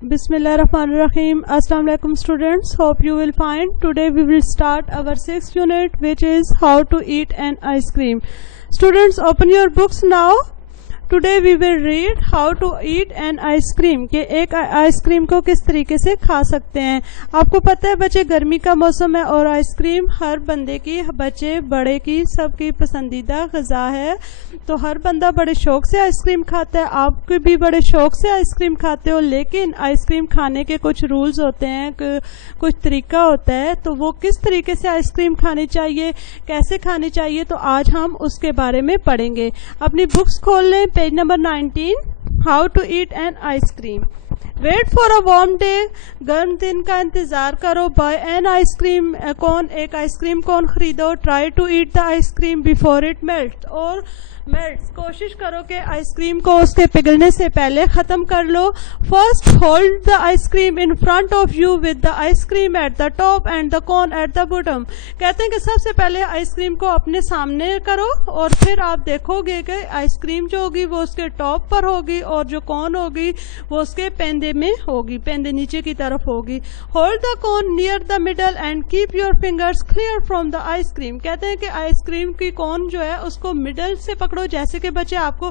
Bismillahirrahmanirrahim. Assalamu alaikum students. Hope you will find. Today we will start our 6th unit, which is how to eat an ice cream. Students, open your books now. Today we will read how to eat an ice cream کہ ایک ice cream کو کس طریقے سے کھا سکتے ہیں. آپ کو پتہ ہے بچے گرمی کا موسم ہے اور آئس کریم ہر بندے کی, بچے بڑے کی, سب کی پسندیدہ غذا ہے. تو ہر بندہ بڑے شوق سے آئس کریم کھاتا ہے. آپ بھی بڑے شوق سے آئس کریم کھاتے ہو, لیکن آئس کریم کھانے کے کچھ رولز ہوتے ہیں, کچھ طریقہ ہوتا ہے. تو وہ کس طریقے سے آئس کریم کھانی چاہیے, کیسے کھانی چاہیے, تو آج ہم اس کے بارے میں پڑھیں گے. اپنی بکس کھول لیں, page number 19. How to eat an ice cream. Wait for a warm day. گرم دن کا انتظار کرو. Buy an ice cream cone. ایک آئس کریم کون خریدو. Try to eat the ice cream before it melts. اور کوشش کرو کہ آئس کریم کو اس کے پگھلنے سے پہلے ختم کر لو. First hold the ice cream in front of you with the ice cream at the top and the cone at the bottom. کہتے ہیں کہ سب سے پہلے آئس کریم کو اپنے سامنے کرو اور پھر آپ دیکھو گے کہ آئس کریم جو ہوگی وہ اس کے ٹاپ پر ہوگی اور جو کون ہوگی وہ اس کے پیندے میں ہوگی, پیندے نیچے کی طرف ہوگی. Hold the cone near the middle and keep your fingers clear from the ice cream. کہتے ہیں کہ آئس کریم کی کون جو ہے اس کو مڈل سے پکڑو, جیسے کہ بچے آپ کو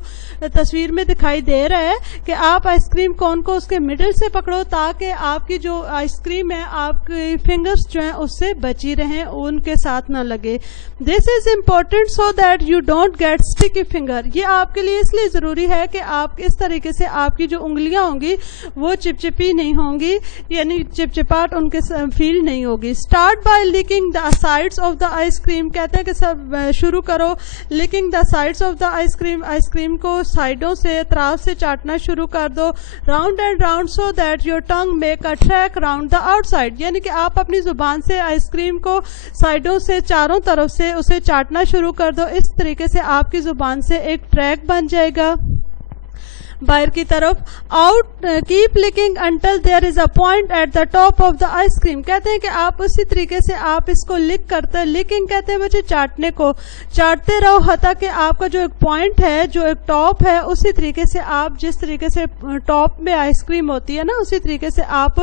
تصویر میں دکھائی دے رہا ہے کہ آپ آئس کریم کون کو اس کے مڈل سے پکڑو تاکہ آپ کی جو آئس کریم ہے آپ کی فنگرز جو ہیں اس سے بچی رہیں, ان کے ساتھ نہ لگے. This is important so that you don't get sticky finger. یہ آپ کے لیے اس لیے ضروری ہے کہ آپ اس طریقے سے آپ کی جو انگلیاں ہوں گی وہ چپچپی نہیں ہوں گی, یعنی چپچپاٹ ان کے فیل نہیں ہوگی. Start by licking the sides of the ice cream. کہتے ہیں کہ سب شروع کرو licking the sides of the ice cream کو سائڈوں سے, اطراف سے چاٹنا شروع کر دو. Round and round so that your tongue make a track round the outside. یعنی کہ آپ اپنی زبان سے آئس کریم کو سائڈوں سے, چاروں طرف سے اسے چاٹنا شروع کر دو. اس طریقے سے آپ کی زبان سے ایک ٹریک بن جائے گا باہر کی طرف. Out keep looking until there is a point at the top of the ice cream. کہتے ہیں کہ آپ اسی طریقے سے آپ اس کو لک کرتے, لکنگ کہتے ہیں بچے چاٹنے کو, چاٹتے رہو حتیٰ کہ آپ کا جو ایک پوائنٹ ہے, جو ایک ٹاپ ہے, اسی طریقے سے آپ جس طریقے سے ٹاپ میں آئس کریم ہوتی ہے نا, اسی طریقے سے آپ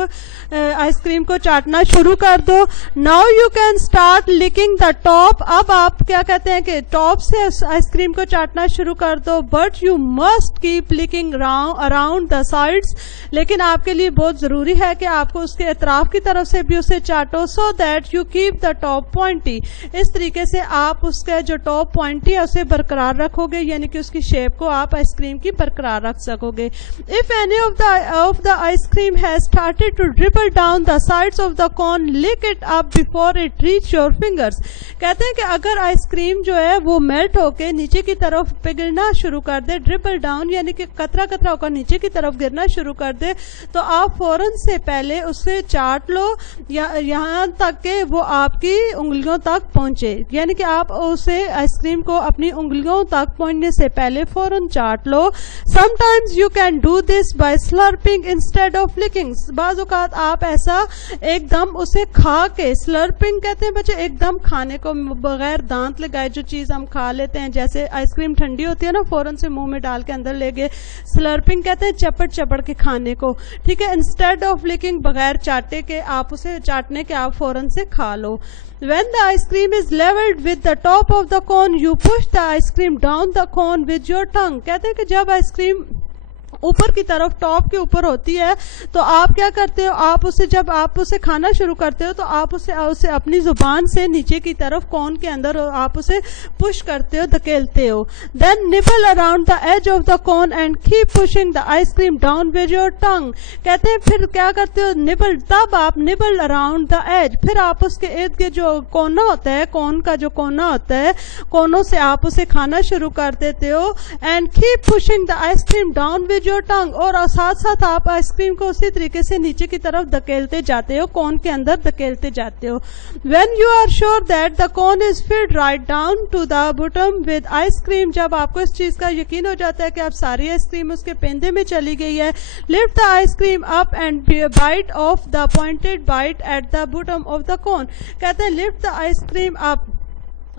آئس کریم کو چاٹنا شروع کر دو. Now you can start licking the top. اب آپ کیا کہتے ہیں کہ ٹاپ سے آئس کریم کو چاٹنا شروع کر دو. But you must keep licking around the sides. لیکن آپ کے لیے بہت ضروری ہے کہ آپ کو اس کے اطراف کی طرف سے بھی اسے چاٹو, so that you keep the top pointy. اس طریقے سے آپ اس کا جو ٹاپ پوائنٹی ہے اسے برقرار رکھو گے, یعنی کہ اس کی شیپ کو آپ آئس کریم کی برقرار رکھ سکو گے. If any of the ice cream has started to dribble down the sides of the cone lick it up before it reach your fingers. کہتے ہیں کہ اگر آئس کریم جو ہے وہ میلٹ ہو کے نیچے کی طرف پگھلنا شروع کر دے, ڈربل ڈاؤن یعنی کہ قطرہ ہو کر نیچے کی طرف گرنا شروع کر دے, تو آپ فوراً سے پہلے اسے چاٹ لو یہاں تک کہ وہ آپ کی انگلیوں تک پہنچے. یعنی کہ آپ اسے آئس کریم کو اپنی انگلیوں تک پہنچنے سے پہلے فوراً چاٹ لو. Sometimes you can do this by slurping instead of licking. بعض اوقات آپ ایسا ایک دم اسے کھا کے, سلرپنگ کہتے ہیں بچے ایک دم کھانے کو بغیر دانت لگائے جو چیز ہم کھا لیتے ہیں, جیسے آئس کریم ٹھنڈی ہوتی ہے نا, فوراً سے منہ میں ڈال کے اندر لے گئے. سلرپنگ کہتے ہیں چپڑ چپڑ کے کھانے کو, ٹھیک ہے. انسٹیڈ آف لکنگ, بغیر چاٹے کے, آپ اسے چاٹنے کے آپ فوراً سے کھا لو. When the ice cream is leveled with the top of the cone, you push the ice cream down the cone with your tongue. کہتے ہیں کہ جب آئس کریم اوپر کی طرف ٹاپ کے اوپر ہوتی ہے تو آپ کیا کرتے ہو, آپ اسے جب آپ اسے کھانا شروع کرتے ہو تو آپ اسے اپنی زبان سے نیچے کی طرف کون کے اندر آپ اسے پش کرتے ہو, دھکیلتے ہو. Then nibble around the edge of the cone and keep pushing the ice cream down with your tongue. کہتے ہیں پھر کیا کرتے ہو, نبل, تب آپ نبل اراؤنڈ دا ایج, پھر آپ اس کے ارد گرد جو کونا ہوتا ہے, کون کا جو کونا ہوتا ہے, کونوں سے آپ اسے کھانا شروع کر دیتے ہو. And keep pushing the ice cream down with your tongue, اور ساتھ ساتھ آپ آئس کریم کو اسی طریقے سے نیچے کی طرف دھکیلتے جاتے ہو, کون کے اندر دھکیلتے جاتے ہو. When you are sure that the cone is filled right down to the bottom with ice cream, جب آپ کو اس چیز کا یقین ہو جاتا ہے کہ اب ساری آئس کریم اس کے پیندے میں چلی گئی ہے, lift the ice cream up and bite off the pointed bite at the bottom of the cone. کہتے ہیں lift the ice cream up,